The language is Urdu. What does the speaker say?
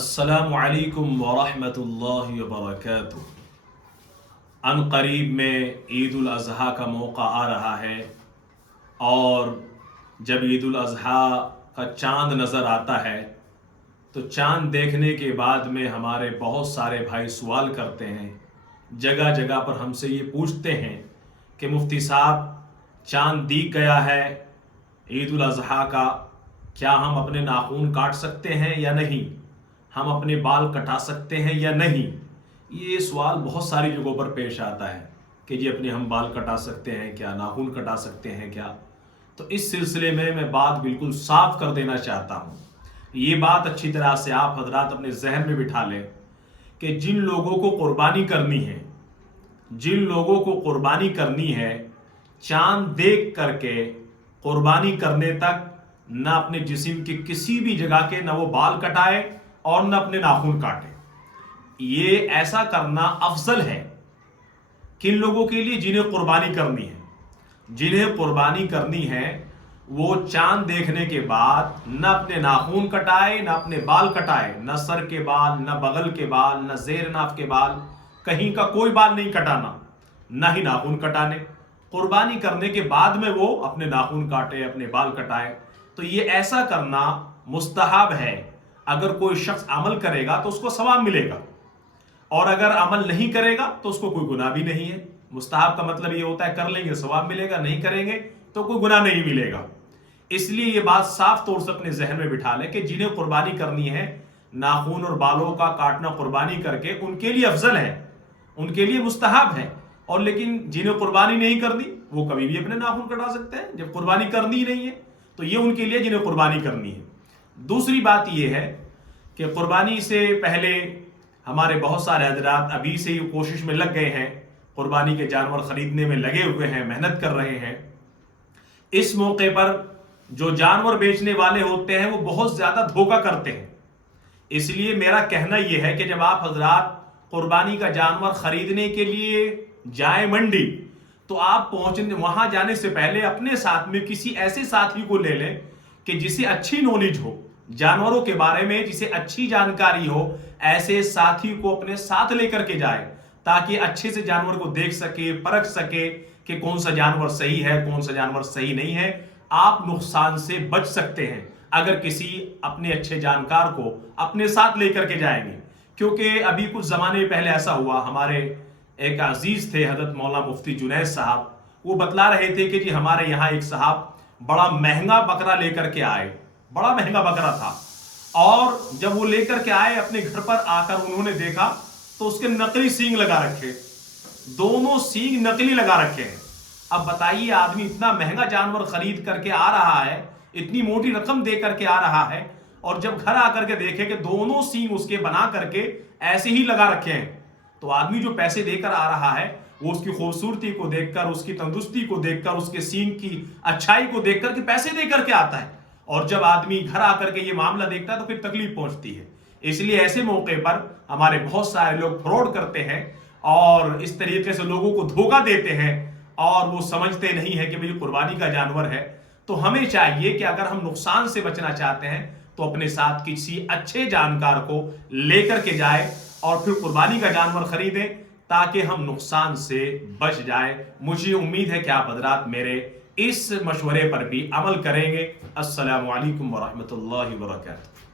السلام علیکم ورحمۃ اللہ وبرکاتہ۔ ان قریب میں عید الاضحیٰ کا موقع آ رہا ہے، اور جب عید الاضحیٰ کا چاند نظر آتا ہے تو چاند دیکھنے کے بعد میں ہمارے بہت سارے بھائی سوال کرتے ہیں، جگہ جگہ پر ہم سے یہ پوچھتے ہیں کہ مفتی صاحب چاند دیکھ گیا ہے عید الاضحیٰ کا، کیا ہم اپنے ناخن کاٹ سکتے ہیں یا نہیں؟ ہم اپنے بال کٹا سکتے ہیں یا نہیں؟ یہ سوال بہت ساری جگہوں پر پیش آتا ہے کہ جی اپنے ہم بال کٹا سکتے ہیں کیا، ناخن کٹا سکتے ہیں کیا؟ تو اس سلسلے میں بات بالکل صاف کر دینا چاہتا ہوں۔ یہ بات اچھی طرح سے آپ حضرات اپنے ذہن میں بٹھا لیں کہ جن لوگوں کو قربانی کرنی ہے چاند دیکھ کر کے قربانی کرنے تک نہ اپنے جسم کے کسی بھی جگہ کے نہ وہ بال کٹائے اور نہ اپنے ناخن کاٹے۔ یہ ایسا کرنا افضل ہے کن لوگوں کے لیے جنہیں قربانی کرنی ہے وہ چاند دیکھنے کے بعد نہ اپنے ناخن کٹائے نہ اپنے بال کٹائے، نہ سر کے بال، نہ بغل کے بال، نہ زیر ناف کے بال، کہیں کا کوئی بال نہیں کٹانا، نہ ہی ناخن کٹانے۔ قربانی کرنے کے بعد میں وہ اپنے ناخن کاٹے، اپنے بال کٹائے۔ تو یہ ایسا کرنا مستحب ہے۔ اگر کوئی شخص عمل کرے گا تو اس کو ثواب ملے گا، اور اگر عمل نہیں کرے گا تو اس کو کوئی گناہ بھی نہیں ہے۔ مستحب کا مطلب یہ ہوتا ہے کر لیں گے ثواب ملے گا، نہیں کریں گے تو کوئی گناہ نہیں ملے گا۔ اس لیے یہ بات صاف طور سے اپنے ذہن میں بٹھا لیں کہ جنہیں قربانی کرنی ہے ناخن اور بالوں کا کاٹنا قربانی کر کے ان کے لیے افضل ہے، ان کے لیے مستحب ہے، اور لیکن جنہیں قربانی نہیں کرنی وہ کبھی بھی اپنے ناخن کٹا سکتے ہیں جب قربانی کرنی ہی نہیں ہے۔ تو یہ ان کے لیے جنہیں قربانی کرنی ہے۔ دوسری بات یہ ہے کہ قربانی سے پہلے ہمارے بہت سارے حضرات ابھی سے ہی کوشش میں لگ گئے ہیں، قربانی کے جانور خریدنے میں لگے ہوئے ہیں، محنت کر رہے ہیں۔ اس موقع پر جو جانور بیچنے والے ہوتے ہیں وہ بہت زیادہ دھوکہ کرتے ہیں۔ اس لیے میرا کہنا یہ ہے کہ جب آپ حضرات قربانی کا جانور خریدنے کے لیے جائیں منڈی، تو آپ وہاں جانے سے پہلے اپنے ساتھ میں کسی ایسے ساتھی کو لے لیں کہ جسے اچھی نالج ہو جانوروں کے بارے میں، جسے اچھی جانکاری ہو۔ ایسے ساتھی کو اپنے ساتھ لے کر کے جائے تاکہ اچھے سے جانور کو دیکھ سکے، پرکھ سکے کہ کون سا جانور صحیح ہے، کون سا جانور صحیح نہیں ہے۔ آپ نقصان سے بچ سکتے ہیں اگر کسی اپنے اچھے جانکار کو اپنے ساتھ لے کر کے جائیں گے۔ کیونکہ ابھی کچھ زمانے پہلے ایسا ہوا، ہمارے ایک عزیز تھے حضرت مولانا مفتی جنید صاحب، وہ بتلا رہے تھے کہ جی ہمارے یہاں ایک صاحب بڑا مہنگا بکرا لے کر کے آئے، بڑا مہنگا بکرا تھا، اور جب وہ لے کر کے آئے اپنے گھر پر آ کر انہوں نے دیکھا تو اس کے نقلی سینگ لگا رکھے، دونوں سینگ نقلی لگا رکھے ہیں۔ اب بتائیے آدمی اتنا مہنگا جانور خرید کر کے آ رہا ہے، اتنی موٹی رقم دے کر کے آ رہا ہے، اور جب گھر آ کر کے دیکھے کہ دونوں سینگ اس کے بنا کر کے ایسے ہی لگا رکھے ہیں، تو آدمی جو پیسے دے کر آ رہا ہے وہ اس کی خوبصورتی کو دیکھ کر، اس کی تندرستی کو دیکھ کر، اس کے سینگ کی اچھائی کو دیکھ کر کے پیسے دے کر کے آتا ہے، اور جب آدمی گھر آ کر کے یہ معاملہ دیکھتا ہے تو پھر تکلیف پہنچتی ہے۔ اس لیے ایسے موقع پر ہمارے بہت سارے لوگ فراڈ کرتے ہیں اور اس طریقے سے لوگوں کو دھوکہ دیتے ہیں، اور وہ سمجھتے نہیں ہیں کہ بھئی قربانی کا جانور ہے۔ تو ہمیں چاہیے کہ اگر ہم نقصان سے بچنا چاہتے ہیں تو اپنے ساتھ کسی اچھے جانکار کو لے کر کے جائیں اور پھر قربانی کا جانور خریدیں تاکہ ہم نقصان سے بچ جائیں۔ مجھے امید ہے کہ آپ حضرات میرے اس مشورے پر بھی عمل کریں گے۔ السلام علیکم ورحمۃ اللہ وبرکاتہ۔